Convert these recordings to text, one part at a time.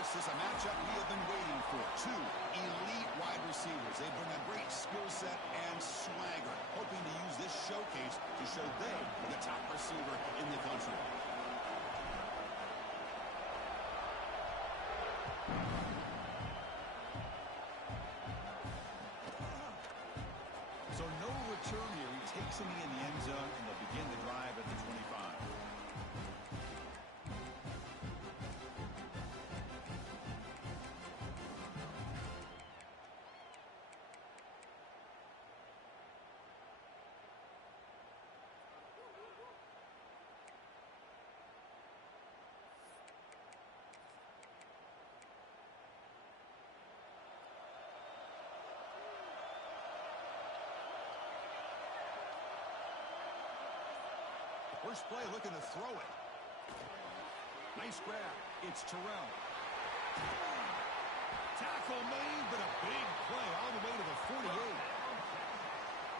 This is a matchup we have been waiting for. Two elite wide receivers. They bring a great skill set and swagger, hoping to use this showcase to show they are the top receiver in the country. So no return here. He takes him in the end zone, and they'll begin the drive at the 25. First play, looking to throw it. Nice grab. It's Terrell. Tackle made, but a big play all the way to the 48.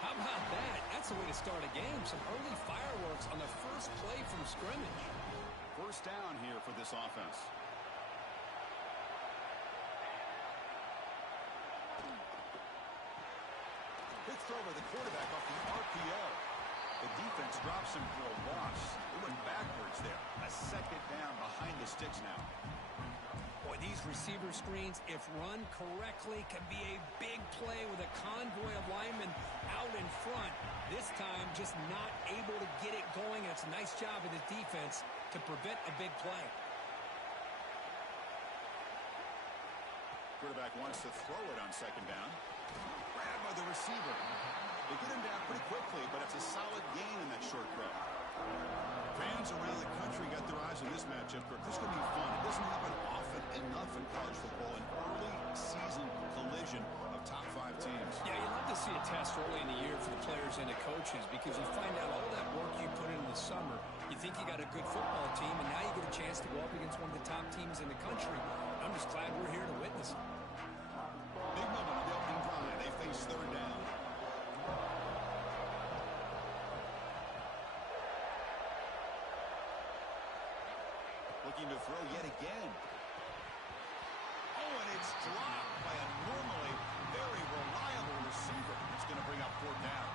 How about that? That's the way to start a game. Some early fireworks on the first play from scrimmage. First down here for this offense. Quick throw by the quarterback off the RPO. The defense drops him for a loss. They went backwards there. A second down behind the sticks now. Boy, these receiver screens, if run correctly, can be a big play with a convoy of linemen out in front. This time, just not able to get it going. It's a nice job of the defense to prevent a big play. Quarterback wants to throw it on second down. Grabbed by the receiver. They get him down pretty quickly, but it's a solid gain in that short throw. Fans around the country got their eyes on this matchup. This is going to be fun. It doesn't happen often enough in college football, an early season collision of top 5 teams. Yeah, you love to see a test early in the year for the players and the coaches because you find out all that work you put in the summer. You think you got a good football team, and now you get a chance to go up against one of the top teams in the country. I'm just glad we're here to witness it. Big moment on the opening drive. They face third down. Looking to throw yet again. Oh, and it's dropped by a normally very reliable receiver. It's going to bring up fourth down.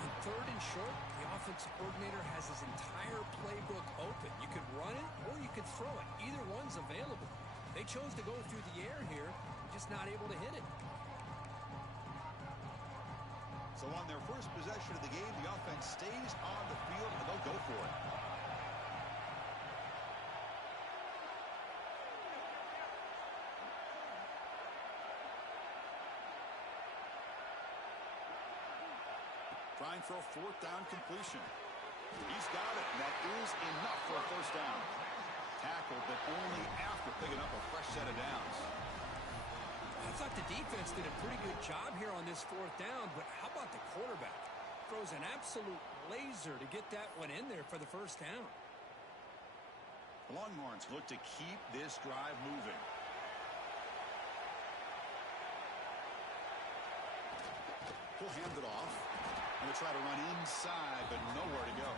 On third and short, the offensive coordinator has his entire playbook open. You could run it or you could throw it. Either one's available. They chose to go through the air here, just not able to hit it. So on their first possession of the game, the offense stays on the field and they'll go for it. Trying for a fourth down completion. He's got it. That is enough for a first down. Tackled, but only after picking up a fresh set of downs. I thought the defense did a pretty good job here on this fourth down, but how about the quarterback? Throws an absolute laser to get that one in there for the first down. The Longhorns look to keep this drive moving. He'll hand it off. And they try to run inside, but nowhere to go.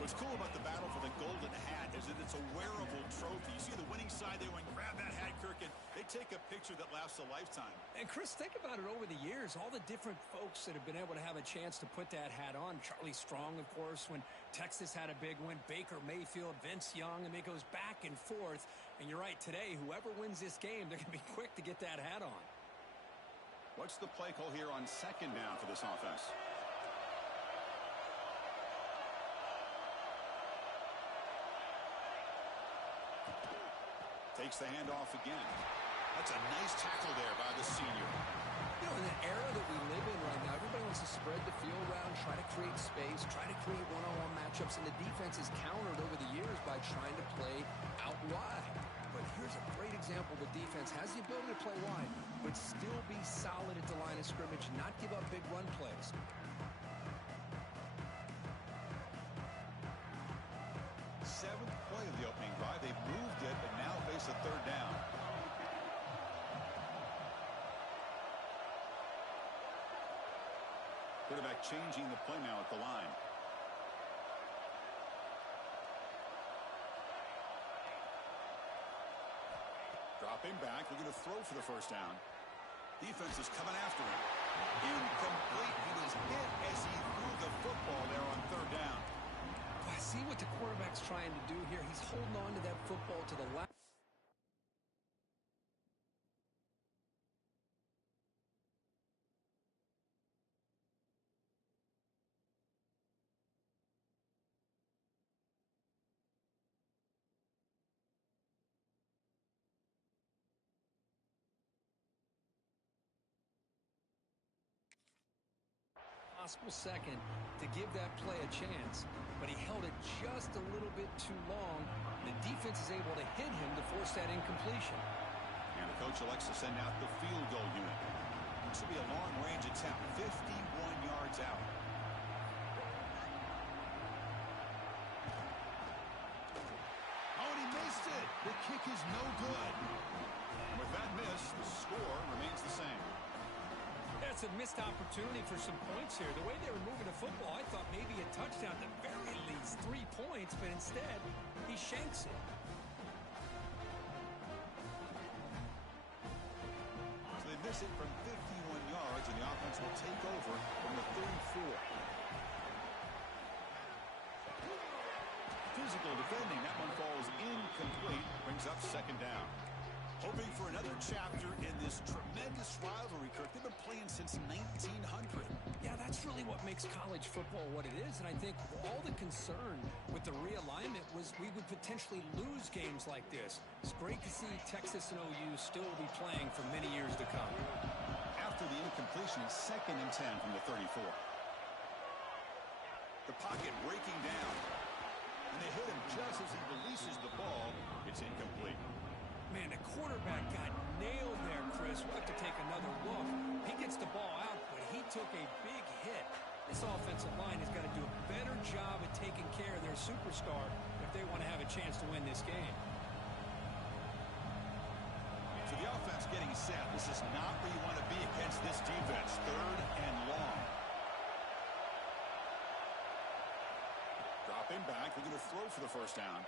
What's cool about the battle for the golden hat is that it's a wearable trophy. You see the winning side, they went, grab that hat, Kirk, and they take a picture that lasts a lifetime. And, Chris, think about it over the years. All the different folks that have been able to have a chance to put that hat on. Charlie Strong, of course, when Texas had a big win. Baker Mayfield, Vince Young, and it goes back and forth. And you're right, today, whoever wins this game, they're going to be quick to get that hat on. What's the play call here on second down for this offense? Takes the handoff again. That's a nice tackle there by the senior. You know, in the era that we live in right now, everybody wants to spread the field around, try to create space, try to create one-on-one matchups, and the defense is countered over the years by trying to play out wide. But here's a great example. The defense has the ability to play wide, but still be solid at the line of scrimmage, not give up big run plays. Seventh play of the opening drive. They've moved it, but now face a third down. Quarterback changing the play now at the line. Dropping back, looking to throw for the first down. Defense is coming after him. Incomplete. He was hit as he threw the football there on third down. I see what the quarterback's trying to do here. He's holding on to that football to the left. Possible second to give that play a chance, but he held it just a little bit too long. The defense is able to hit him to force that incompletion. And the coach elects to send out the field goal unit. This will be a long-range attempt, 51 yards out. Oh, and he missed it. The kick is no good. And with that miss, the score remains the same. That's a missed opportunity for some points here. The way they were moving the football, I thought maybe a touchdown, at the very least 3 points, but instead, he shanks it. So they miss it from 51 yards, and the offense will take over from the 34. Physical defending. That one falls incomplete. Brings up second down. Hoping for another chapter in this tremendous rivalry, Kirk. They've been playing since 1900. Yeah, that's really what makes college football what it is, and I think all the concern with the realignment was we would potentially lose games like this. It's great to see Texas and OU still be playing for many years to come. After the incompletion, it's 2nd and 10 from the 34. The pocket breaking down. And they hit him just as he releases the ball. It's incomplete. Man, the quarterback got nailed there, Chris. We'll have to take another look. He gets the ball out, but he took a big hit. This offensive line has got to do a better job at taking care of their superstar if they want to have a chance to win this game. So the offense getting set. This is not where you want to be against this defense. 3rd and long. Dropping back. They're going to throw for the first down.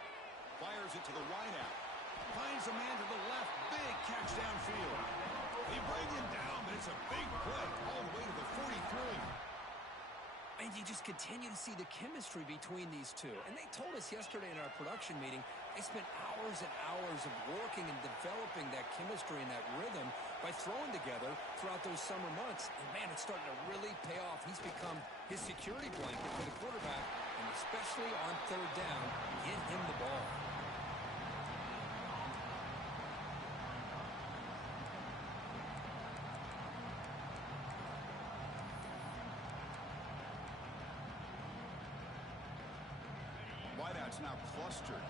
Fires it to the wide out. Finds a man to the left. Big catch downfield. They bring him down, but it's a big play all the way to the 43. And you just continue to see the chemistry between these two. And they told us yesterday in our production meeting, they spent hours and hours of working and developing that chemistry and that rhythm by throwing together throughout those summer months. And, man, it's starting to really pay off. He's become his security blanket for the quarterback, and especially on third down, get him the ball. Wideout's now clustered.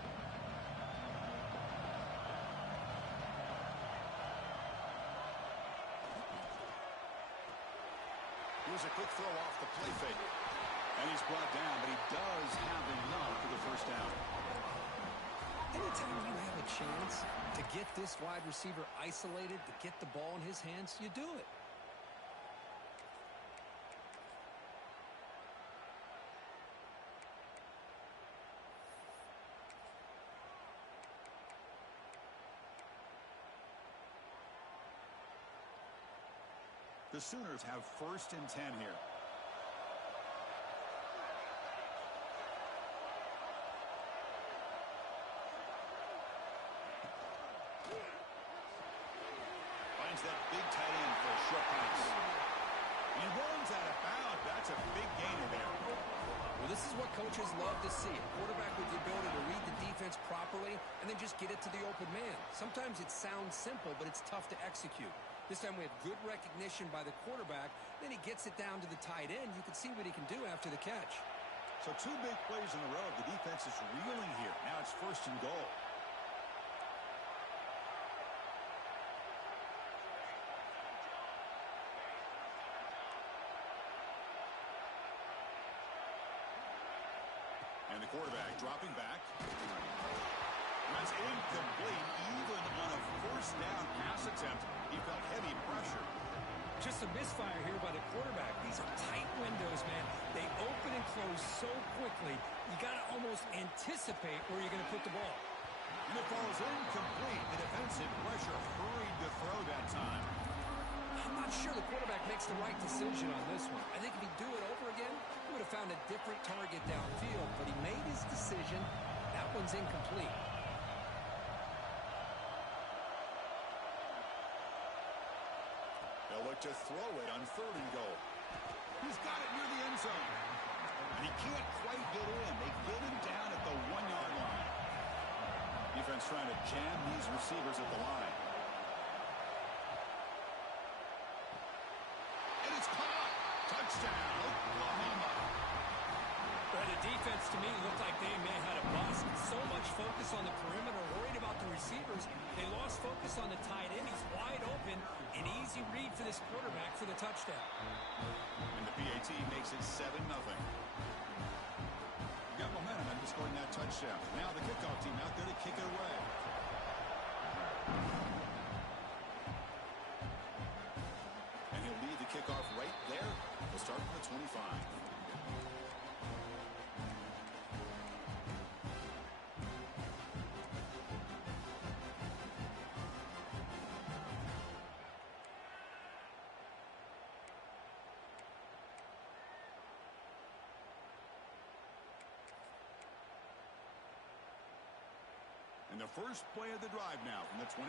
Here's a quick throw off the play fake. And he's brought down, but he does have enough for the first down. Anytime you have a chance to get this wide receiver isolated, to get the ball in his hands, you do it. The Sooners have 1st and 10 here. Finds that big tight end for a short pass. He runs out of bounds. That's a big gainer there. Well, this is what coaches love to see. A quarterback with the ability to read the defense properly and then just get it to the open man. Sometimes it sounds simple, but it's tough to execute. This time we have good recognition by the quarterback. Then he gets it down to the tight end. You can see what he can do after the catch. So 2 big plays in a row. The defense is reeling here. Now it's 1st and goal. And the quarterback dropping back. That's incomplete. Even on a 1st down pass attempt, he felt heavy pressure. Just a misfire here by the quarterback. These are tight windows, man. They open and close so quickly, you got to almost anticipate where you're going to put the ball. And the falls incomplete. The defensive pressure hurried to throw that time. I'm not sure the quarterback makes the right decision on this one. I think if he'd do it over again, he would have found a different target downfield, but he made his decision. That one's incomplete. They'll look to throw it on 3rd and goal. He's got it near the end zone. And he can't quite get in. They get him down at the 1-yard line. Defense trying to jam these receivers at the line. And it's caught. Touchdown, Oklahoma. But the defense, to me, looked like they may have had a bust. So much focus on the perimeter, worried about the receivers. They lost focus on the tight end. He's wide open. An easy read for this quarterback for the touchdown. And the PAT makes it 7-0. Got momentum after scoring that touchdown. Now the kickoff team out there to kick it away. And he'll lead the kickoff right there. We'll start from the 25. And the first play of the drive now from the 25.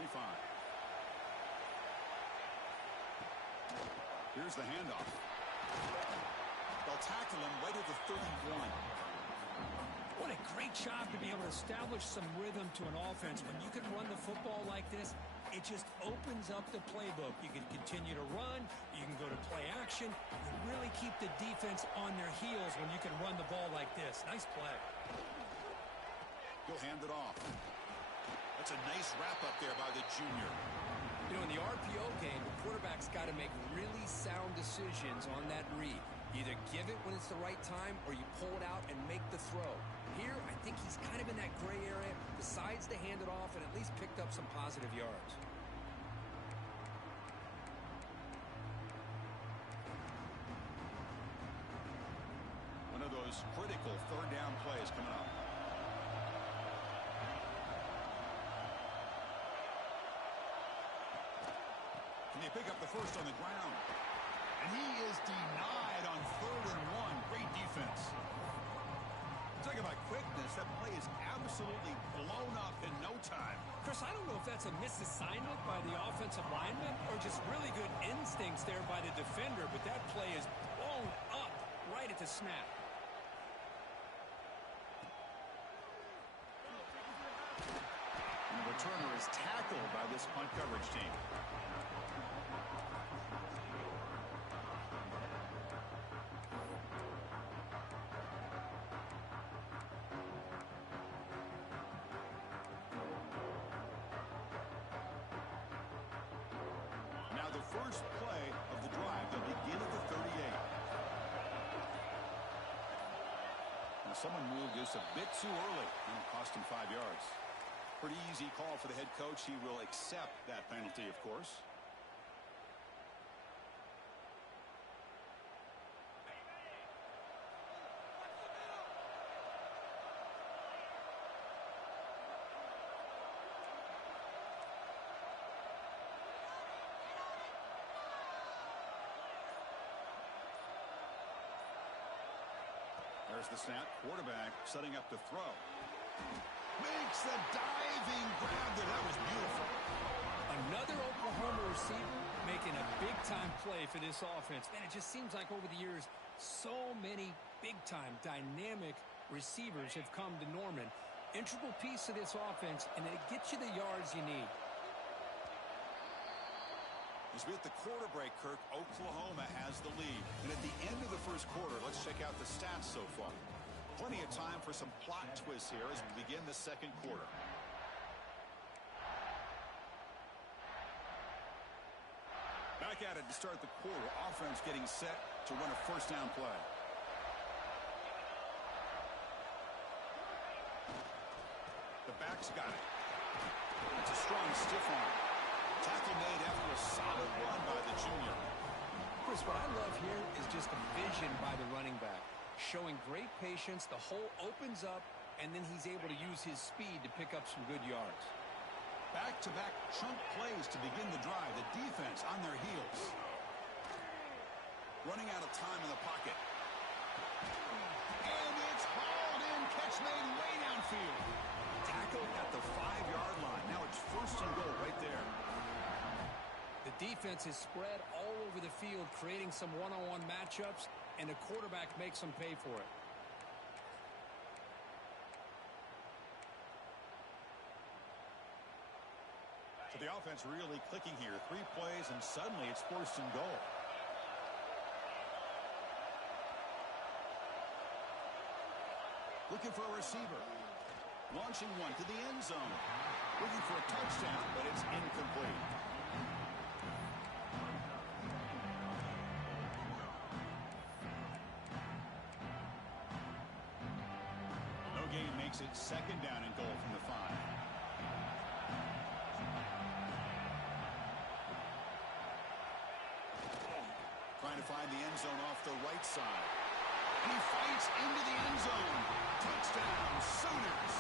Here's the handoff. They'll tackle him right at the 31. What a great job to be able to establish some rhythm to an offense. When you can run the football like this, it just opens up the playbook. You can continue to run. You can go to play action. You really keep the defense on their heels when you can run the ball like this. Nice play. He'll hand it off. That's a nice wrap-up there by the junior. You know, in the RPO game, the quarterback's got to make really sound decisions on that read. Either give it when it's the right time or you pull it out and make the throw. Here, I think he's kind of in that gray area, decides to hand it off and at least picked up some positive yards. One of those critical 3rd down plays coming up. Can they pick up the first on the ground? And he is denied on 3rd and 1. Great defense. Talk about quickness. That play is absolutely blown up in no time. Chris, I don't know if that's a misassignment by the offensive lineman or just really good instincts there by the defender, but that play is blown up right at the snap. And the returner is tackled by this punt coverage team. Now the first play of the drive, they'll begin at the 38. Now someone moved this a bit too early, and it cost him 5 yards. Pretty easy call for the head coach. He will accept that penalty, of course. There's the snap. Quarterback setting up to throw. Makes the diving grab there. That was beautiful. Another Oklahoma receiver making a big-time play for this offense. Man, it just seems like over the years, so many big-time, dynamic receivers have come to Norman. Integral piece of this offense, and it gets you the yards you need. As we hit the quarter break, Kirk, Oklahoma has the lead. And at the end of the first quarter, let's check out the stats so far. Plenty of time for some plot twists here as we begin the second quarter. Back at it to start the quarter. Offense getting set to run a first down play. The back's got it. It's a strong stiff arm. Tackle made after a solid run by the junior. Chris, what I love here is just the vision by the running back. Showing great patience. The hole opens up. and then he's able to use his speed to pick up some good yards. Back-to-back chunk plays to begin the drive. The defense on their heels. Running out of time in the pocket. And it's hauled in. Catch made way downfield. Tackle at the 5-yard line. Now it's first and goal right there. The defense is spread all over the field, creating some one-on-one matchups, and the quarterback makes them pay for it. So the offense really clicking here. 3 plays, and suddenly it's first and goal. Looking for a receiver. Launching one to the end zone. Looking for a touchdown, but it's incomplete. No gain makes it second down and goal from the 5. Trying to find the end zone off the right side. And he fights into the end zone. Touchdown, Sooners.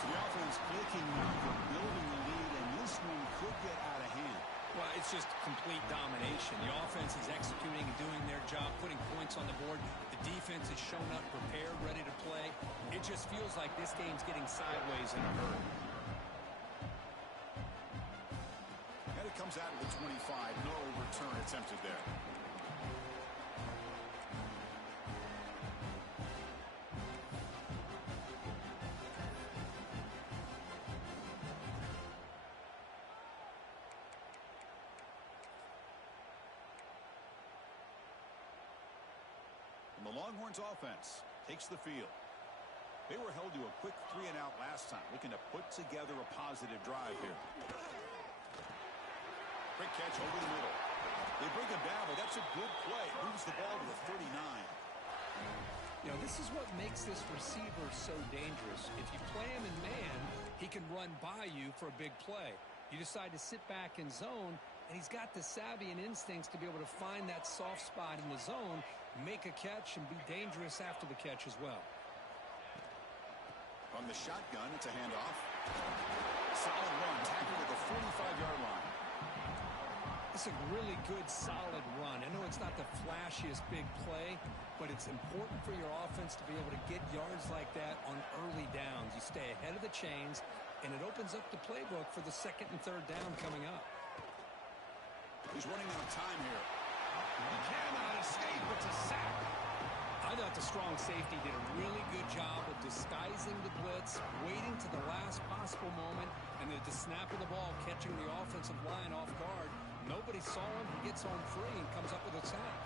So the offense clicking now for building the lead, and this one could get out of hand. Well, it's just complete domination. The offense is executing and doing their job, putting points on the board. The defense has shown up, prepared, ready to play. It just feels like this game's getting sideways in a hurry. And it comes out of the 25. No return attempted there. And the Longhorns offense takes the field. They were held to a quick 3-and-out last time, looking to put together a positive drive here. Quick catch over the middle. They bring him down, but that's a good play. Moves the ball to the 39. You know, this is what makes this receiver so dangerous. If you play him in man, he can run by you for a big play. You decide to sit back in zone, and he's got the savvy and instincts to be able to find that soft spot in the zone, make a catch, and be dangerous after the catch as well. From the shotgun, it's a handoff. Solid run, tackled at the 45-yard line. It's a really good, solid run. I know it's not the flashiest big play, but it's important for your offense to be able to get yards like that on early downs. You stay ahead of the chains, and it opens up the playbook for the second and third down coming up. He's running out of time here. He cannot escape. It's a sack. I thought the strong safety did a really good job of disguising the blitz, waiting to the last possible moment, and at the snap of the ball, catching the offensive line off guard. Nobody saw him. He gets home free and comes up with a sack.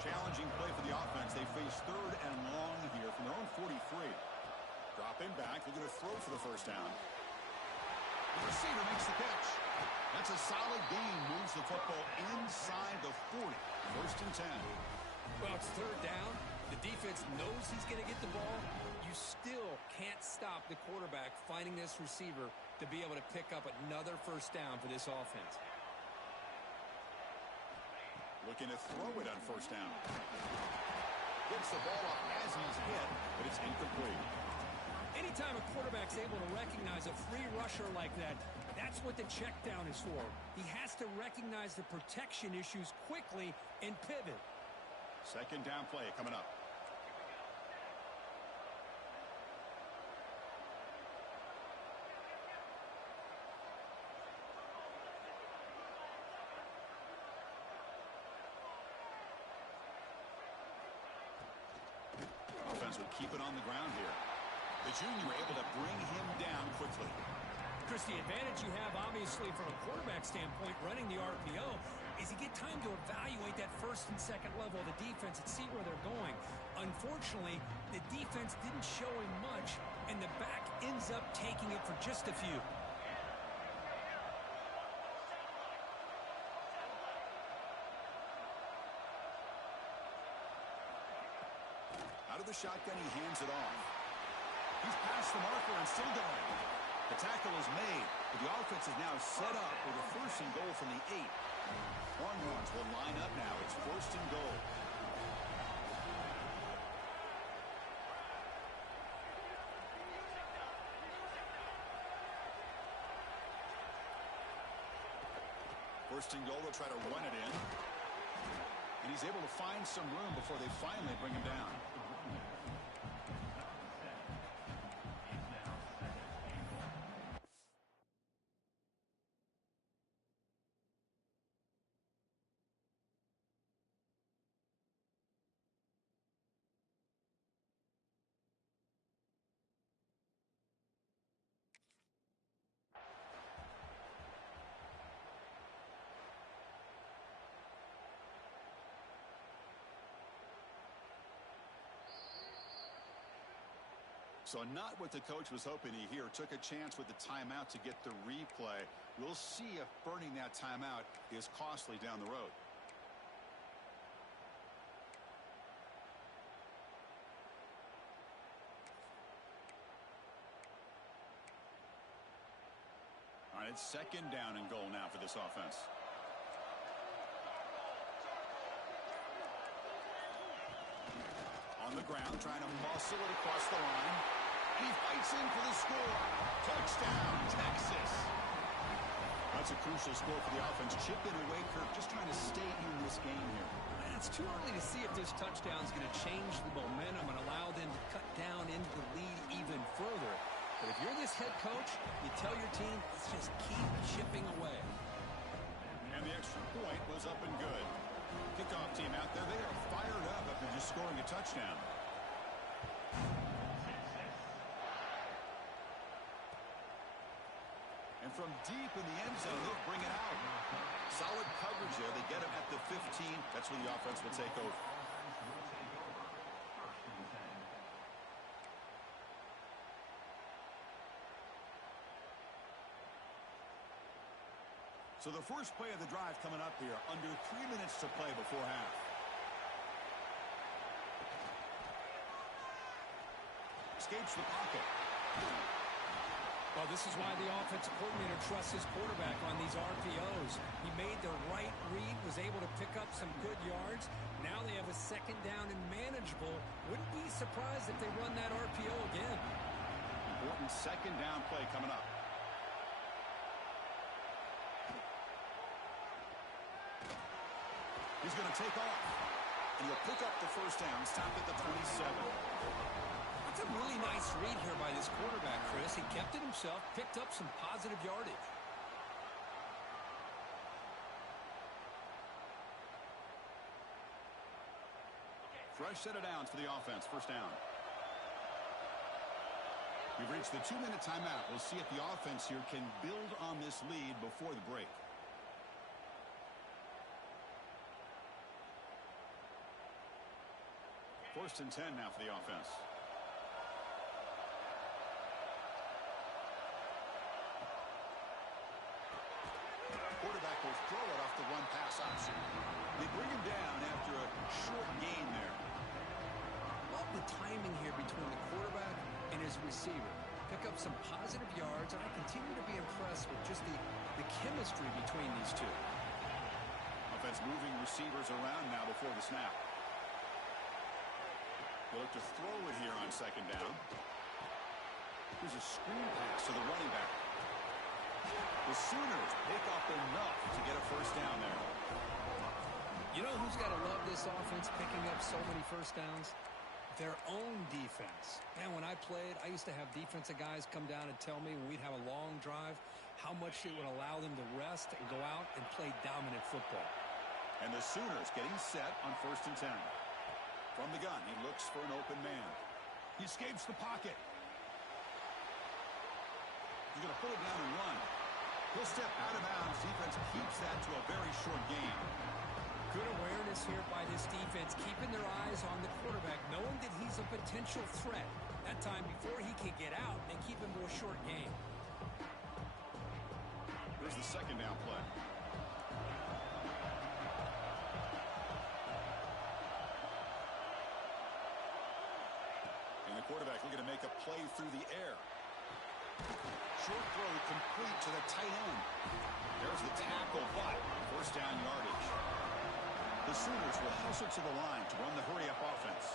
Challenging play for the offense. They face third and long here from their own 43. Dropping back. They're going to throw for the first down. The receiver makes the catch. That's a solid gain. Moves the football inside the 40. First and 10. Well, it's third down. The defense knows he's going to get the ball. You still can't stop the quarterback finding this receiver to be able to pick up another first down for this offense. Looking to throw it on first down. Gets the ball off as he's hit, but it's incomplete. Anytime a quarterback's able to recognize a free rusher like that, that's what the check down is for. He has to recognize the protection issues quickly and pivot. Second down play coming up. Offense would keep it on the ground here. The junior able to bring him down quickly. Chris, the advantage you have, obviously, from a quarterback standpoint, running the RPO, is you get time to evaluate that first and second level of the defense and see where they're going. Unfortunately, the defense didn't show him much, and the back ends up taking it for just a few. Out of the shotgun, he hands it off. He's past the marker and still going. The tackle is made, but the offense is now set up with a first and goal from the 8. Longhorns will line up now. It's first and goal. First and goal, they'll try to run it in. And he's able to find some room before they finally bring him down. So not what the coach was hoping to hear. Took a chance with the timeout to get the replay. We'll see if burning that timeout is costly down the road. All right, it's second down and goal now for this offense. On the ground, trying to muscle it across the line. And he fights in for the score. Touchdown, Texas. That's a crucial score for the offense. Chipping away, Kirk, just trying to stay in this game here. It's too early to see if this touchdown is going to change the momentum and allow them to cut down into the lead even further. But if you're this head coach, you tell your team, let's just keep chipping away. And the extra point was up and good. Kickoff team out there, they are fired up after just scoring a touchdown. And from deep in the end zone, they'll bring it out. Solid coverage there. They get him at the 15. That's where the offense will take over. So the first play of the drive coming up here. Under 3 minutes to play before half. Escapes the pocket. Well, this is why the offensive coordinator trusts his quarterback on these RPOs. He made the right read, was able to pick up some good yards. Now they have a second down and manageable. Wouldn't be surprised if they run that RPO again. Important second down play coming up. He's going to take off. And he'll pick up the first down. Stop at the 27. That's a really nice read here by this quarterback, Chris. He kept it himself, picked up some positive yardage. Fresh set of downs for the offense. First down. We've reached the 2-minute timeout. We'll see if the offense here can build on this lead before the break. First and 10 now for the offense. Quarterback will throw it off the run-pass option. They bring him down after a short gain there. Love the timing here between the quarterback and his receiver. Pick up some positive yards, and I continue to be impressed with just the chemistry between these two. Offense moving receivers around now before the snap. They look to throw it here on second down. Here's a screen pass to the running back. The Sooners pick up enough to get a first down there. You know who's got to love this offense picking up so many first downs? Their own defense. Man, when I played, I used to have defensive guys come down and tell me when we'd have a long drive how much it would allow them to rest and go out and play dominant football. And the Sooners getting set on first and 10. From the gun, he looks for an open man. He escapes the pocket. He's going to pull it down and run. He'll step out of bounds. Defense keeps that to a very short gain. Good awareness here by this defense, keeping their eyes on the quarterback, knowing that he's a potential threat. That time, before he can get out, they keep him to a short gain. Here's the second down play. And the quarterback looking to make a play through the air. Short throw complete to the tight end. There's the tackle, but first down yardage. The Sooners will hustle to the line to run the hurry-up offense.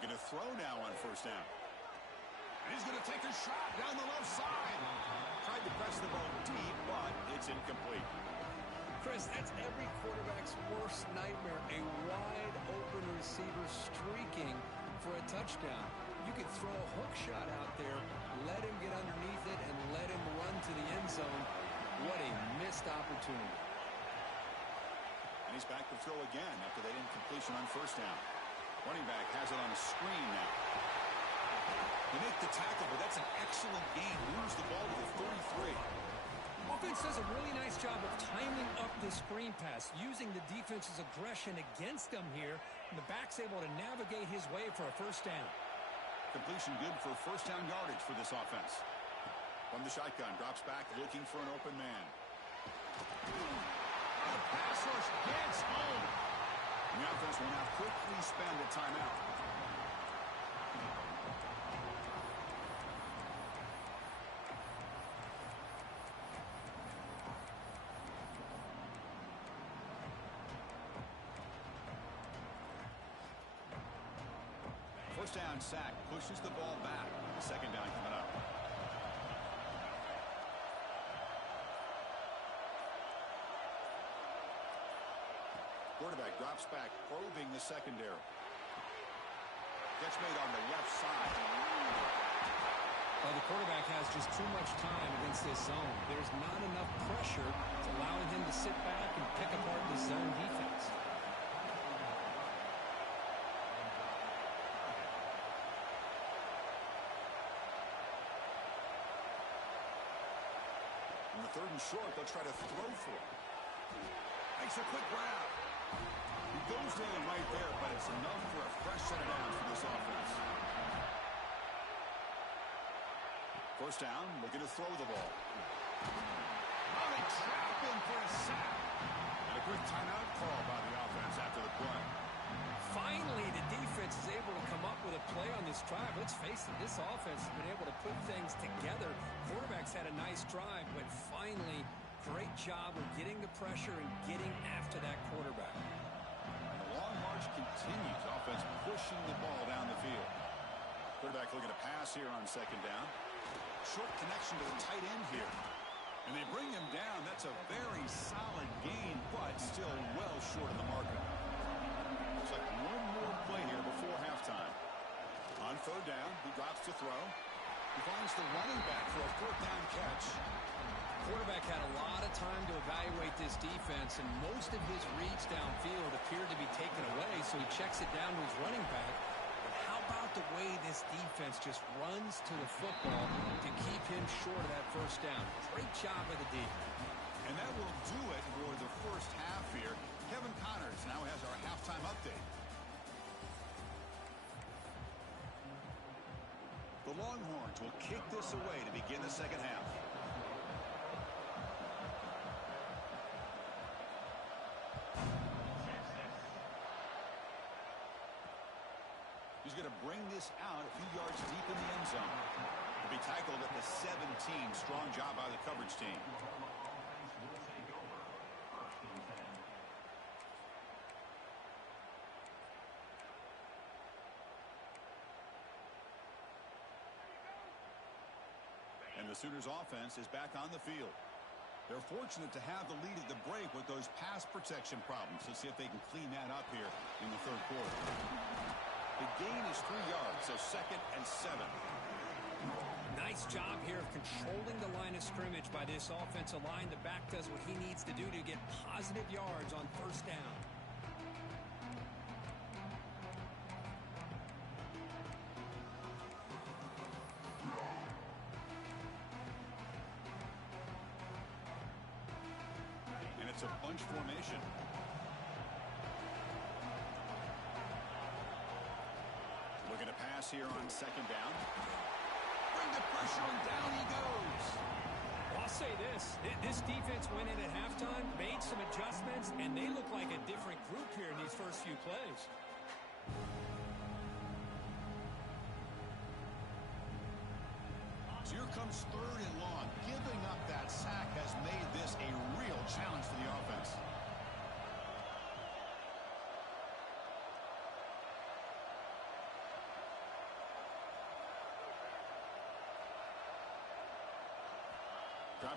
Looking to throw now on first down. And he's going to take a shot down the left side. Tried to press the ball deep, but it's incomplete. Chris, that's every quarterback's worst nightmare. A wide open receiver streaking for a touchdown. You could throw a hook shot out there, let him get underneath it, and let him run to the end zone. What a missed opportunity. And he's back to throw again after that incompletion on first down. Running back has it on a screen now. They make the tackle, but that's an excellent gain. Moves the ball to the 33. Offense does a really nice job of timing up the screen pass, using the defense's aggression against them here, and the back's able to navigate his way for a first down. Completion good for first down yardage for this offense. From the shotgun, drops back, looking for an open man. The pass rush gets home. And the offense will now quickly spend a timeout. First down sack, pushes the ball back. Second down coming up. Quarterback drops back, probing the secondary. Catch made on the left side. Well, the quarterback has just too much time against this zone. There's not enough pressure to allowing him to sit back and pick apart the zone defense. On the third and short, they'll try to throw for it. Makes a quick grab. He goes down right there, but it's enough for a fresh set of downs for this offense. First down, looking to throw the ball. Oh, they trap him for a sack. And a quick timeout call by the offense after the play. Finally, the defense is able to come up with a play on this drive. Let's face it, this offense has been able to put things together. Quarterback's had a nice drive, but finally, great job of getting the pressure and getting after that quarterback. And the long march continues. Offense pushing the ball down the field. Quarterback looking to pass here on second down. Short connection to the tight end here. And they bring him down. That's a very solid gain, but still well short of the marker. Looks like one more play here before halftime. On third down, he drops to throw. He finds the running back for a fourth down catch. Quarterback had a lot of time to evaluate this defense, and most of his reads downfield appeared to be taken away, so he checks it down to his running back. But how about the way this defense just runs to the football to keep him short of that first down? Great job by the D. And that will do it for the first half here. Kevin Connors now has our halftime update. The Longhorns will kick this away to begin the second half. He's going to bring this out a few yards deep in the end zone. He'll be tackled at the 17. Strong job by the coverage team. And the Sooners offense is back on the field. They're fortunate to have the lead at the break with those pass protection problems. Let's see if they can clean that up here in the third quarter. The gain is 3 yards, so second and 7. Nice job here of controlling the line of scrimmage by this offensive line. The back does what he needs to do to get positive yards on first down. And it's a bunch formation. Looking to pass here on second down. Bring the pressure and down he goes. Well, I'll say this defense went in at halftime, made some adjustments, and they look like a different group here in these first few plays. So here comes third and long. Giving up that sack has made this a real challenge for the offense.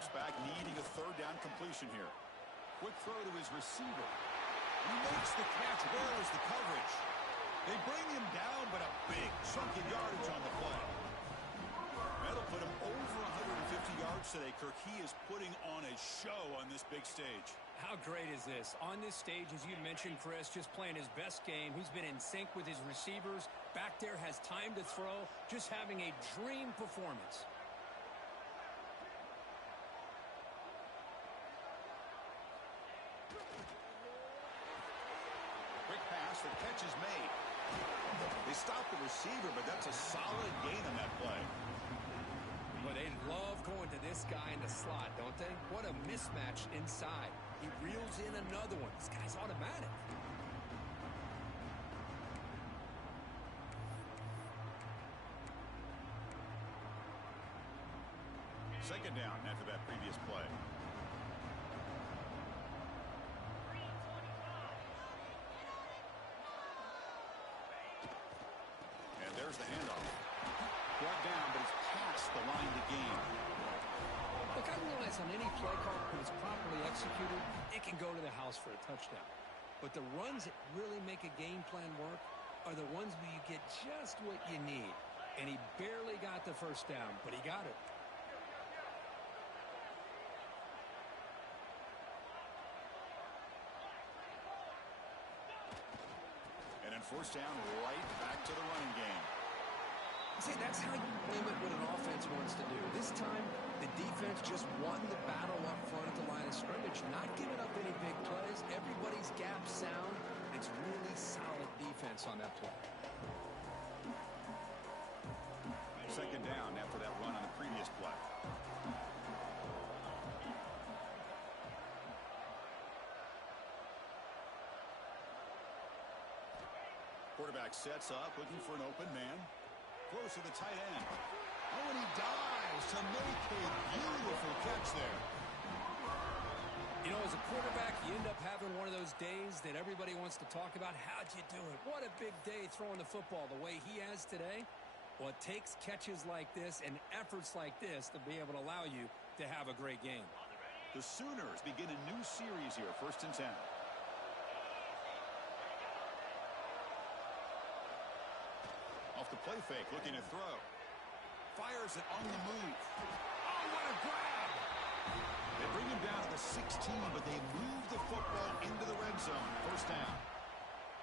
drops back, needing a third down completion here. Quick throw to his receiver. He makes the catch. Where is the coverage? They bring him down, but a big chunk of yardage on the play. That'll put him over 150 yards today, Kirk. He is putting on a show on this big stage. How great is this? On this stage, as you mentioned, Chris, just playing his best game. He's been in sync with his receivers. Back there, has time to throw. Just having a dream performance. Quick pass, the catch is made. They stop the receiver, but that's a solid gain on that play. But they love going to this guy in the slot, don't they? What a mismatch inside. He reels in another one. This guy's automatic. Second down after that previous play. And there's the handoff. Brought down, but he's past the line to gain. Look, I realize on any play call, when it's properly executed, it can go to the house for a touchdown. But the runs that really make a game plan work are the ones where you get just what you need. And he barely got the first down, but he got it. And then first down, right back to the running game. See, that's how you limit what an offense wants to do. This time, the defense just won the battle up front at the line of scrimmage, not giving up any big plays. Everybody's gap sound. It's really solid defense on that play. Second down after that run on the previous play. Quarterback sets up, looking for an open man. Close to the tight end. Oh, and he dives to make a beautiful catch there. You know, as a quarterback, you end up having one of those days that everybody wants to talk about. How'd you do it? What a big day throwing the football the way he has today. Well, it takes catches like this and efforts like this to be able to allow you to have a great game. The Sooners begin a new series here, 1st and 10. Off the play fake, looking to throw. Fires it on the move. Oh, what a grab! They bring him down to the 16, but they move the football into the red zone. First down.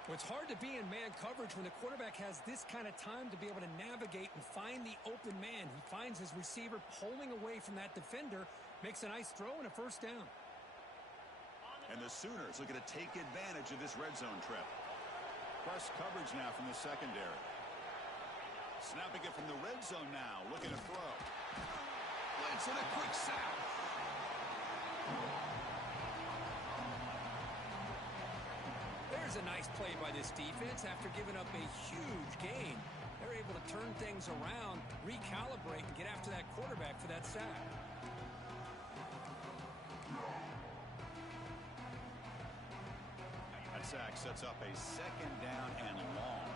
Well, it's hard to be in man coverage when the quarterback has this kind of time to be able to navigate and find the open man. He finds his receiver pulling away from that defender, makes a nice throw and a first down. And the Sooners looking to take advantage of this red zone trip. Press coverage now from the secondary. Snapping it from the red zone now, looking to throw. Blitz and a quick sack. There's a nice play by this defense after giving up a huge gain. They're able to turn things around, recalibrate, and get after that quarterback for that sack. That sack sets up a second down and long.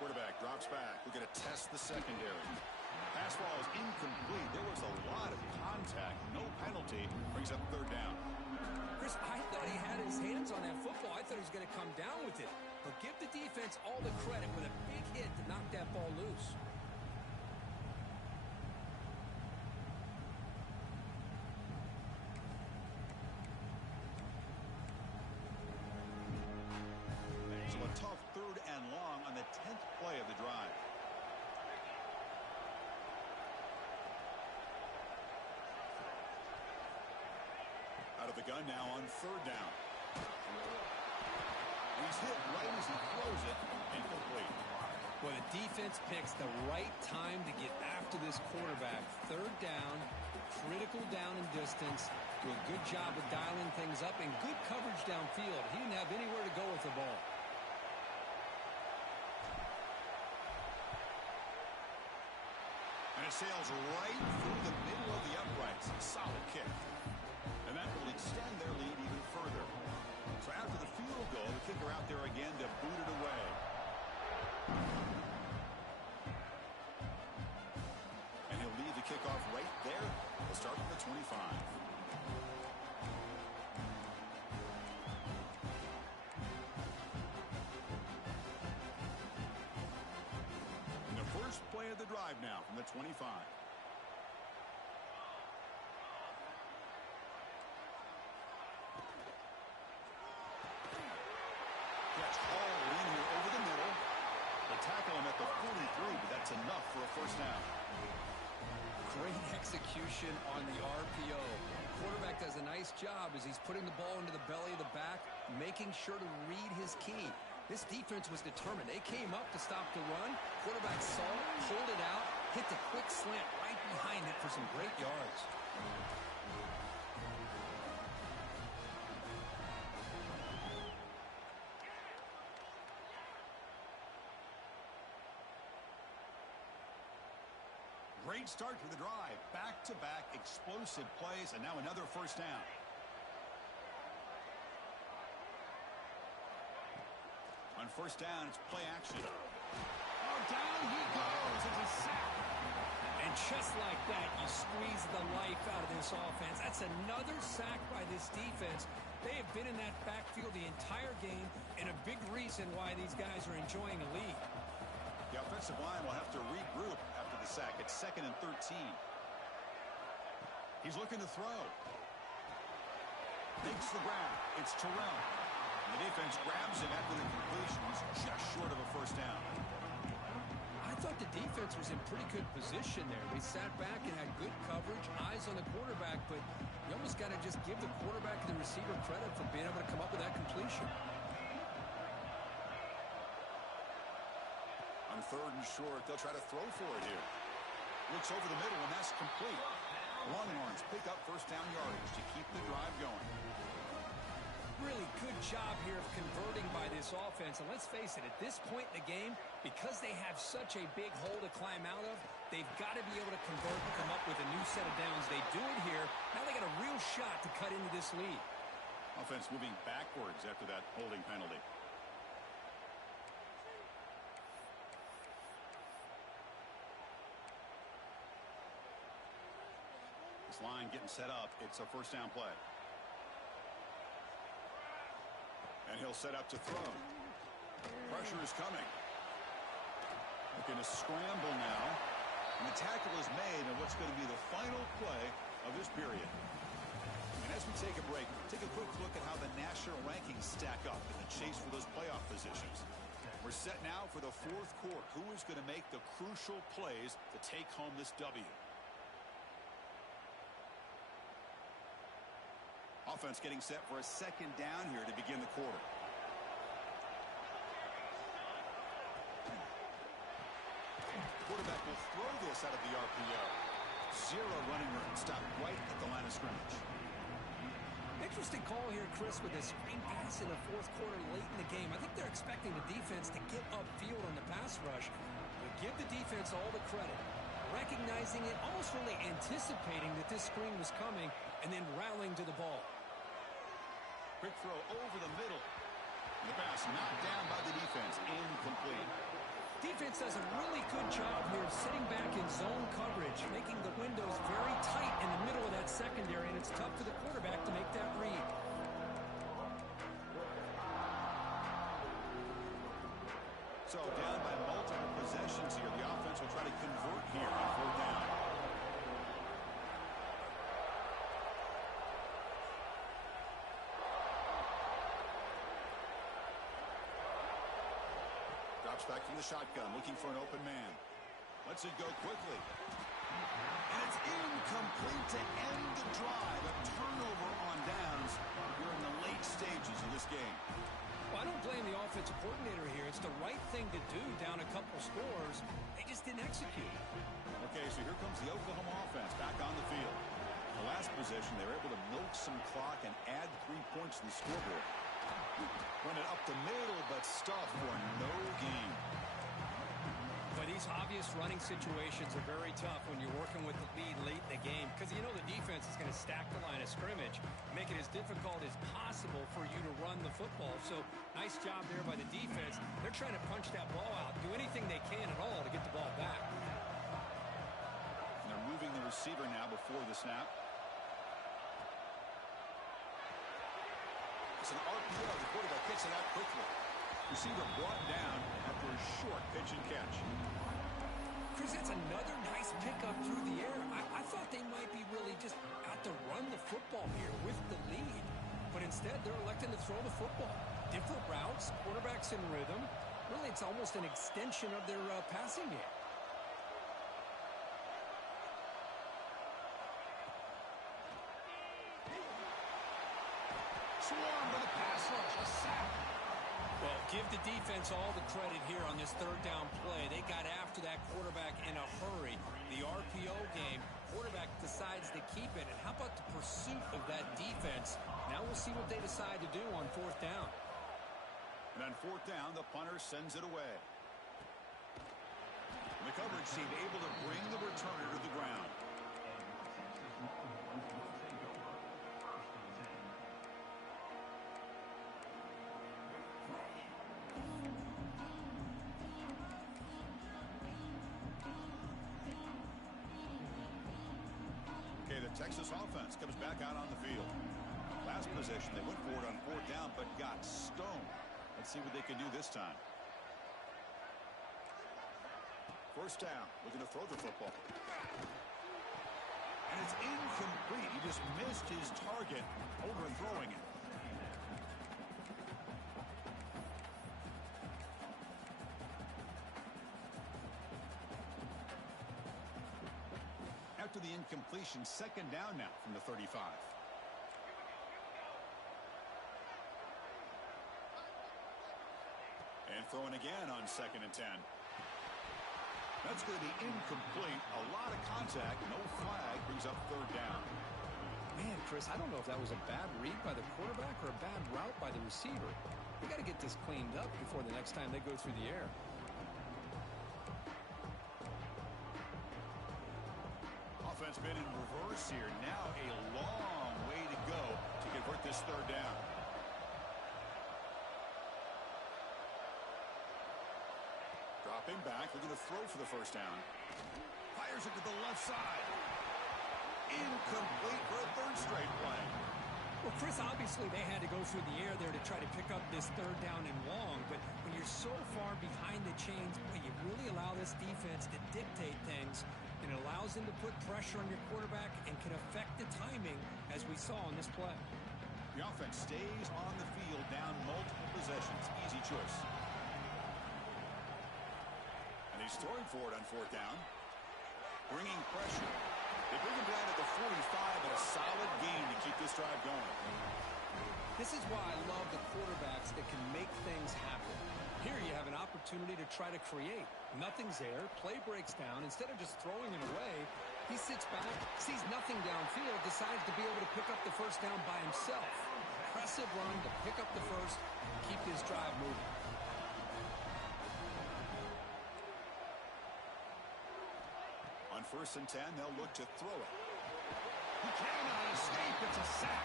Quarterback drops back. We're going to test the secondary. Pass ball is incomplete. There was a lot of contact. No penalty. Brings up third down. Chris, I thought he had his hands on that football. I thought he was going to come down with it. But give the defense all the credit with a big hit to knock that ball loose. So a tough third and long on the 10th play of the drive. Out of the gun now on third down. He's hit right as he throws it. Incomplete. Well, the defense picks the right time to get after this quarterback. Third down, critical down and distance. Do a good job of dialing things up and good coverage downfield. He didn't have anywhere to go with the ball. And it sails right through the middle of the uprights. Solid kick. And that will extend their lead even further. So after the field goal, the kicker out there again to boot it away. And he'll leave the kickoff right there. He'll start from the 25. And the first play of the drive now from the 25. Tackle him at the 43, but that's enough for a first down. Great execution on the RPO. Quarterback does a nice job as he's putting the ball into the belly of the back, making sure to read his key. This defense was determined. They came up to stop the run. Quarterback saw it, pulled it out, hit the quick slant right behind it for some great yards. Great start to the drive. Back-to-back explosive plays, and now another first down. On first down, it's play action. Oh, down he goes. It's a sack. And just like that, you squeeze the life out of this offense. That's another sack by this defense. They have been in that backfield the entire game, and a big reason why these guys are enjoying a lead. The offensive line will have to regroup after the sack. It's 2nd and 13. He's looking to throw. Takes the ground. It's Terrell. The defense grabs him after the completion. He's just short of a first down. I thought the defense was in pretty good position there. They sat back and had good coverage, eyes on the quarterback, but you almost got to just give the quarterback and the receiver credit for being able to come up with that completion. On 3rd and short, they'll try to throw for it here. Looks over the middle, and that's complete. Longhorns pick up first down yardage to keep the drive going. Really good job here of converting by this offense. And let's face it, at this point in the game, because they have such a big hole to climb out of, they've got to be able to convert and come up with a new set of downs. They do it here. Now they got a real shot to cut into this lead. Offense moving backwards after that holding penalty. Line getting set up. It's a first down play. And he'll set up to throw. Pressure is coming. Looking to scramble now. And the tackle is made on what's going to be the final play of this period. And as we take a break, take a quick look at how the national rankings stack up in the chase for those playoff positions. We're set now for the 4th quarter. Who is going to make the crucial plays to take home this W? Offense getting set for a second down here to begin the quarter. Quarterback will throw this out of the RPO. 0 running room. Stopped right at the line of scrimmage. Interesting call here, Chris, with this screen pass in the 4th quarter late in the game. I think they're expecting the defense to get upfield on the pass rush. But give the defense all the credit. Recognizing it, almost really anticipating that this screen was coming, and then rallying to the ball. Quick throw over the middle. The pass knocked down by the defense. Incomplete. Defense does a really good job here of sitting back in zone coverage, making the windows very tight in the middle of that secondary, and it's tough for the quarterback to make that read. So down by multiple possessions here. The offense will try to convert here on 4th down. Back from the shotgun, looking for an open man. Lets it go quickly. And it's incomplete to end the drive. A turnover on downs here in the late stages of this game. Well, I don't blame the offensive coordinator here. It's the right thing to do down a couple scores. They just didn't execute. Okay, so here comes the Oklahoma offense back on the field. The last possession, they were able to milk some clock and add 3 points to the scoreboard. Run it up the middle, but stuff for no gain. But these These obvious running situations are very tough when you're working with the lead late in the game because you know the defense is going to stack the line of scrimmage, make it as difficult as possible for you to run the football. So nice job there by the defense. They're trying to punch that ball out, do anything they can at all to get the ball back. And they're moving the receiver now before the snap. It's an RPO. The quarterback gets it out quickly. Receiver brought down after a short pitch and catch. Chris, that's another nice pickup through the air. I thought they might be really just out to run the football here with the lead. But instead, they're electing to throw the football. Different routes, quarterbacks in rhythm. Really, it's almost an extension of their passing game. Swarm with a pass rush, a sack. Well, give the defense all the credit here on this third down play. They got after that quarterback in a hurry. The RPO game, quarterback decides to keep it. And how about the pursuit of that defense? Now we'll see what they decide to do on fourth down. And on fourth down, the punter sends it away. And the coverage seemed able to bring the returner to the ground. Texas offense comes back out on the field. Last possession, they went for it on fourth down, but got stoned. Let's see what they can do this time. First down, looking to throw the football. And it's incomplete. He just missed his target, overthrowing it. After the incompletion, second down now from the 35. And throwing again on 2nd and 10. That's going to be incomplete. A lot of contact, no flag, brings up third down. Man, Chris, I don't know if that was a bad read by the quarterback or a bad route by the receiver. We got to get this cleaned up before the next time they go through the air. Offense been in reverse here. Now a long way to go to convert this third down. Dropping back, looking to throw for the first down. Fires it to the left side. Incomplete for a third straight play. Well, Chris, obviously they had to go through the air there to try to pick up this third down and long, but when you're so far behind the chains, boy, you really allow this defense to dictate things, and it allows them to put pressure on your quarterback and can affect the timing, as we saw on this play. The offense stays on the field down multiple possessions. Easy choice. And he's throwing for it on fourth down. Bringing pressure. They bring him down at the 45, and a solid gain to keep this drive going. This is why I love the quarterbacks that can make things happen. Here you have an opportunity to try to create. Nothing's there. Play breaks down. Instead of just throwing it away, he sits back, sees nothing downfield, decides to be able to pick up the first down by himself. Impressive run to pick up the first, keep this drive moving. On 1st and 10, they'll look to throw it. He cannot escape. It's a sack.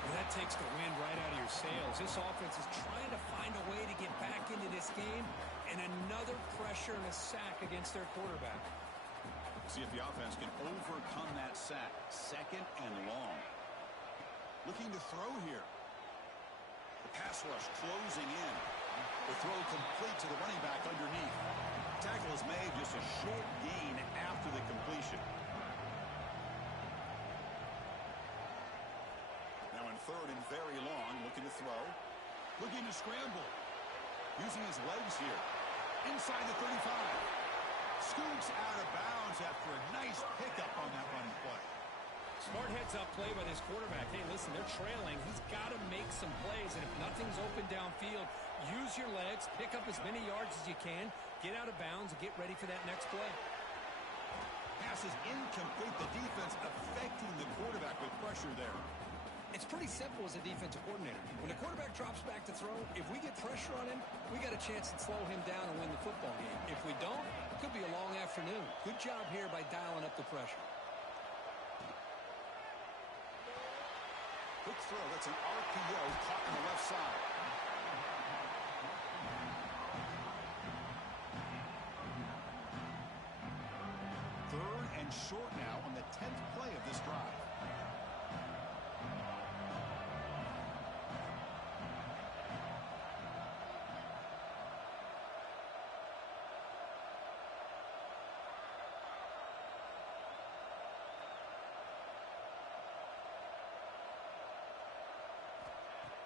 Well, that takes the wind right out of your sails. This offense is trying to find a way to get back into this game, and another pressure and a sack against their quarterback. See if the offense can overcome that sack. 2nd and long. Looking to throw here. The pass rush closing in. The throw complete to the running back underneath. Tackle is made, just a short gain after the completion. Now in 3rd and very long, looking to throw. Looking to scramble. Using his legs here. Inside the 35. Scoots out of bounds after a nice pickup on that running play. Smart heads-up play by this quarterback. Hey, listen, they're trailing. He's got to make some plays, and if nothing's open downfield, use your legs, pick up as many yards as you can, get out of bounds, and get ready for that next play. Pass is incomplete. The defense affecting the quarterback with pressure there. It's pretty simple as a defensive coordinator. When the quarterback drops back to throw, if we get pressure on him, we got a chance to slow him down and win the football game. If we don't, it could be a long afternoon. Good job here by dialing up the pressure. Quick throw. That's an RPO caught on the left side. Third and short now on the 10th play of this drive.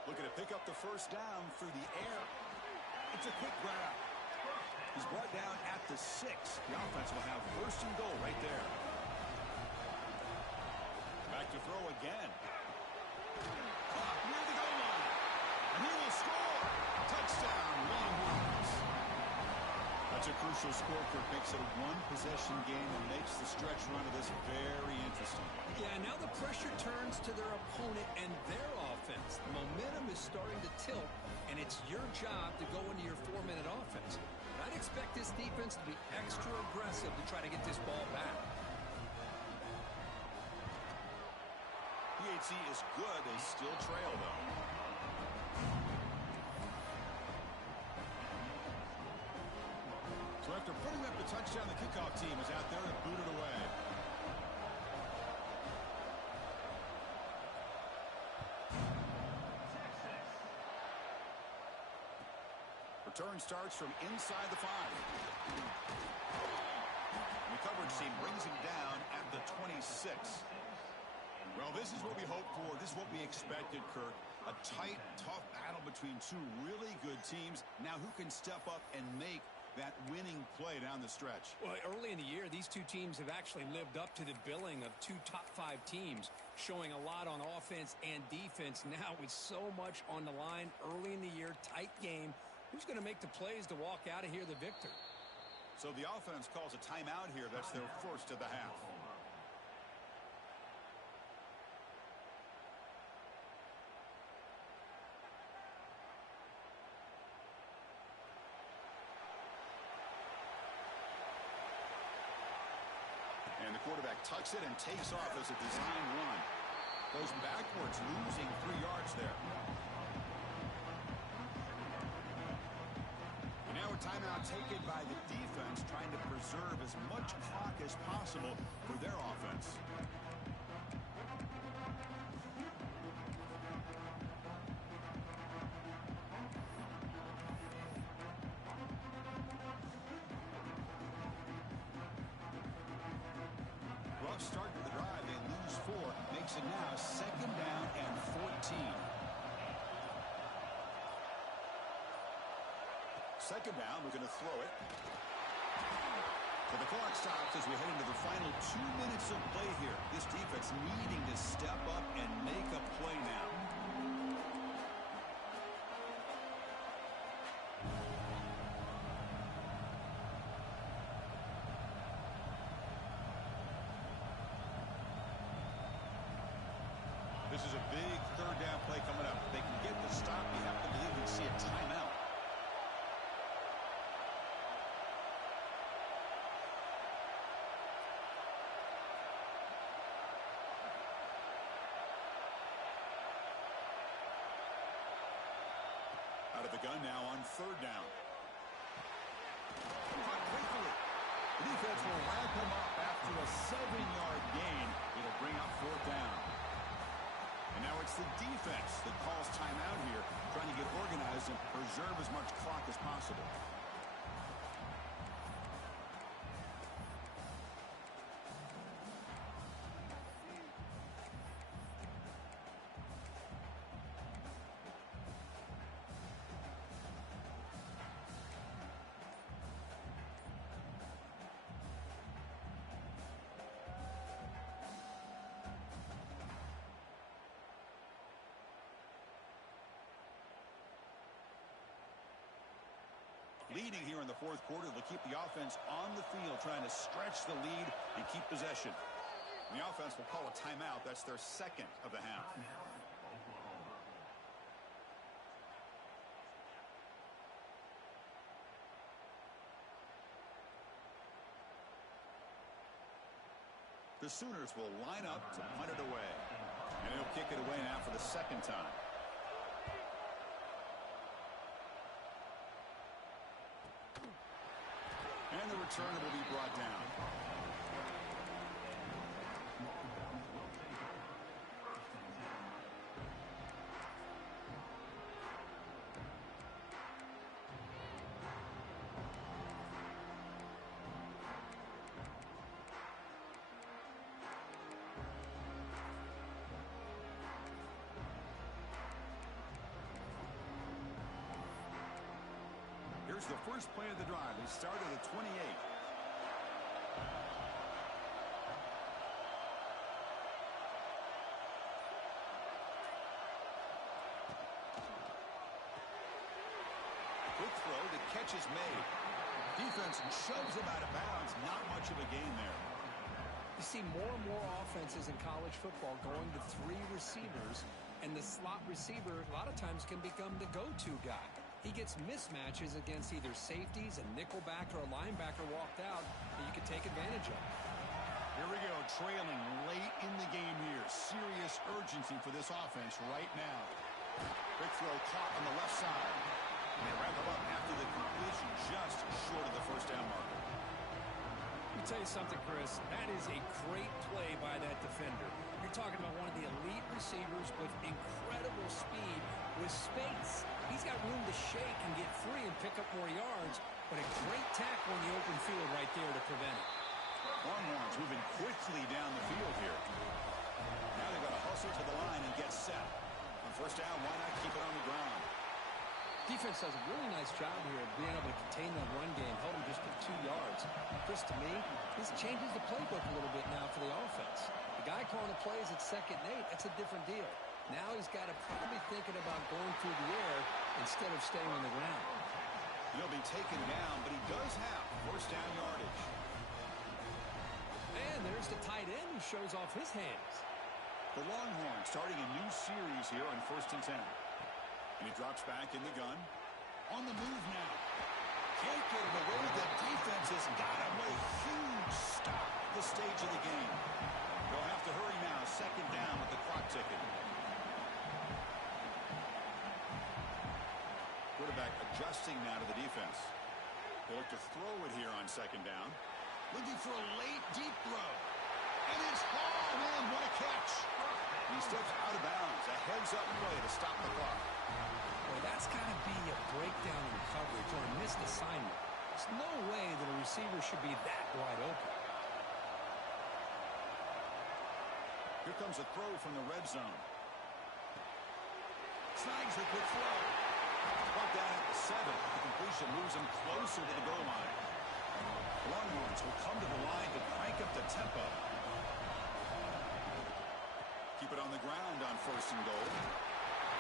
Looking to pick up the first down through the air. It's a quick grab. He's brought down at the 6. The offense will have first and goal right there. Back to throw again. Caught near the goal line. And he will score. Touchdown, Longhorns. That's a crucial score, Kirk. Makes it a one-possession game and makes the stretch run of this very interesting. Yeah, now the pressure turns to their opponent and their offense. The momentum is starting to tilt, and it's your job to go into your 4-minute offense. But I'd expect this defense to be extra aggressive to try to get this ball back. PHC is good. They still trail, though. So after putting up the touchdown, the kickoff team is out there and booted away. Return starts from inside the 5. The coverage team brings him down at the 26. Well, this is what we hoped for. This is what we expected, Kirk. A tight, tough battle between two really good teams. Now who can step up and make that winning play down the stretch? Well, early in the year, these two teams have actually lived up to the billing of two top-5 teams, showing a lot on offense and defense. Now with so much on the line early in the year, tight game, who's going to make the plays to walk out of here the victor? So the offense calls a timeout here. That's their first of the half. And the quarterback tucks it and takes off as a design run. Goes backwards, losing 3 yards there. And now a timeout taken by the defense, trying to preserve as much clock as possible for their offense. Rough start to the drive. They lose 4. Makes it now 2nd down and 14. 2nd down, we're going to throw it. So the clock stops as we head into the final 2 minutes of play here. This defense needing to step up and make a play now. This is a big 3rd down play coming up. If they can get the stop, you have to believe we see a timeout. Out of the gun now on 3rd down. Caught quickly. The defense will wrap him up after a 7-yard gain. It'll bring up 4th down. And now it's the defense that calls timeout here, trying to get organized and preserve as much clock as possible. Leading here in the 4th quarter, they'll keep the offense on the field, trying to stretch the lead and keep possession. And the offense will call a timeout. That's their 2nd of the half. The Sooners will line up to punt it away. And he'll kick it away now for the second time. And the return will be brought down. Here's the first play of the drive. They start at the 28. Quick throw. The catch is made. Defense shoves him out of bounds. Not much of a gain there. You see more and more offenses in college football going to 3 receivers, and the slot receiver a lot of times can become the go-to guy. He gets mismatches against either safeties, a nickelback, or a linebacker walked out that you can take advantage of. Here we go, trailing late in the game here. Serious urgency for this offense right now. Quick throw caught on the left side. And they wrap him up after the completion just short of the first down marker. Let me tell you something, Chris. That is a great play by that defender. You're talking about one of the elite receivers with incredible speed with space. He's got room to shake and get free and pick up more yards, but a great tackle in the open field right there to prevent it. Longhorns moving quickly down the field here. Now they've got to hustle to the line and get set. On first down, why not keep it on the ground? Defense does a really nice job here of being able to contain that run game, held him just at 2 yards. Chris, to me, this changes the playbook a little bit now for the offense. The guy calling the plays at 2nd and 8, that's a different deal. Now he's got to probably thinking about going through the air instead of staying on the ground. He'll be taken down, but he does have first down yardage. And there's the tight end who shows off his hands. The Longhorns starting a new series here on 1st and 10. And he drops back in the gun. On the move now. Can't get it away. The defense has got him. What a huge stop at this stage of the game. They'll have to hurry now. 2nd down with the clock ticking. Quarterback adjusting now to the defense. They look to throw it here on 2nd down. Looking for a late, deep throw. And it's hauled in. What a catch. He steps out of bounds. A heads-up play to stop the clock. Well, that's got to be a breakdown in coverage or a missed assignment. There's no way that a receiver should be that wide open. Here comes a throw from the red zone. Snags the quick throw. Brought down at the 7. The completion moves him closer to the goal line. Longhorns will come to the line to crank up the tempo. Keep it on the ground on 1st and goal.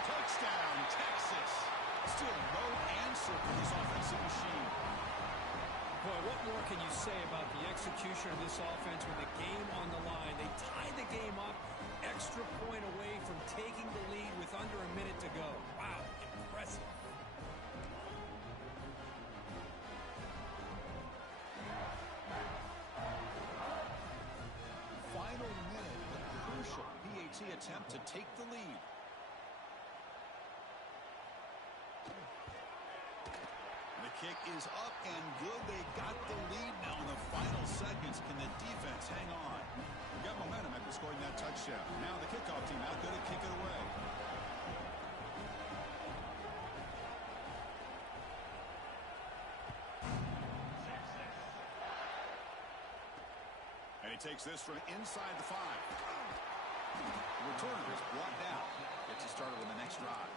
Touchdown, Texas. Still no answer for this offensive machine. Boy, what more can you say about the execution of this offense with the game on the line? They tie the game up, extra point away from taking the lead with under a minute to go. Wow, impressive. Final minute, a crucial PAT attempt to take the lead. The kick is up and good. They got the lead now in the final seconds. Can the defense hang on? We got momentum after scoring that touchdown. Now the kickoff team out there to kick it away. And he takes this from inside the 5. The returner is brought down. Gets us started on the next drive.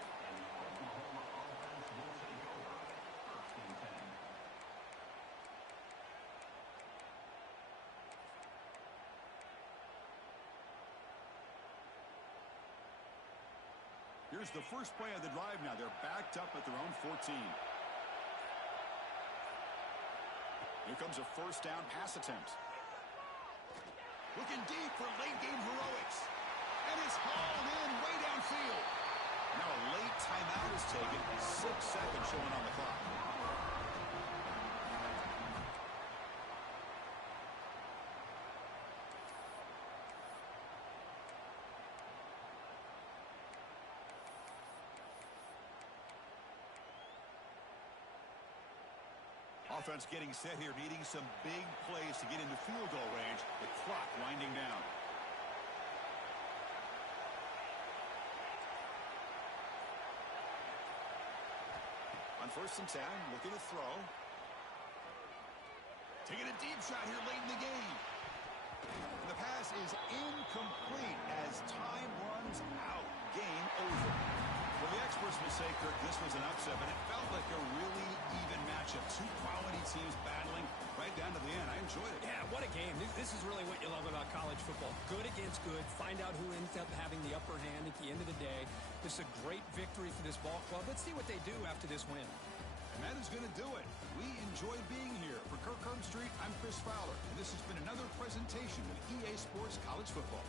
Here's the first play of the drive now. They're backed up at their own 14. Here comes a first down pass attempt. Looking deep for late game heroics. And it's hauled in way downfield. Now a late timeout is taken. 6 seconds showing on the clock. Offense getting set here, needing some big plays to get into field goal range. The clock winding down. On 1st and 10, looking to throw. Taking a deep shot here late in the game. And the pass is incomplete as time runs out. Game over. Well, the experts will say, Kirk, this was an upset, but it felt like a really even matchup. Two quality teams battling right down to the end. I enjoyed it. Yeah, what a game. This is really what you love about college football. Good against good. Find out who ends up having the upper hand at the end of the day. This is a great victory for this ball club. Let's see what they do after this win. And that is going to do it. We enjoyed being here. For Kirk Herbstreit, I'm Chris Fowler. And this has been another presentation of EA Sports College Football.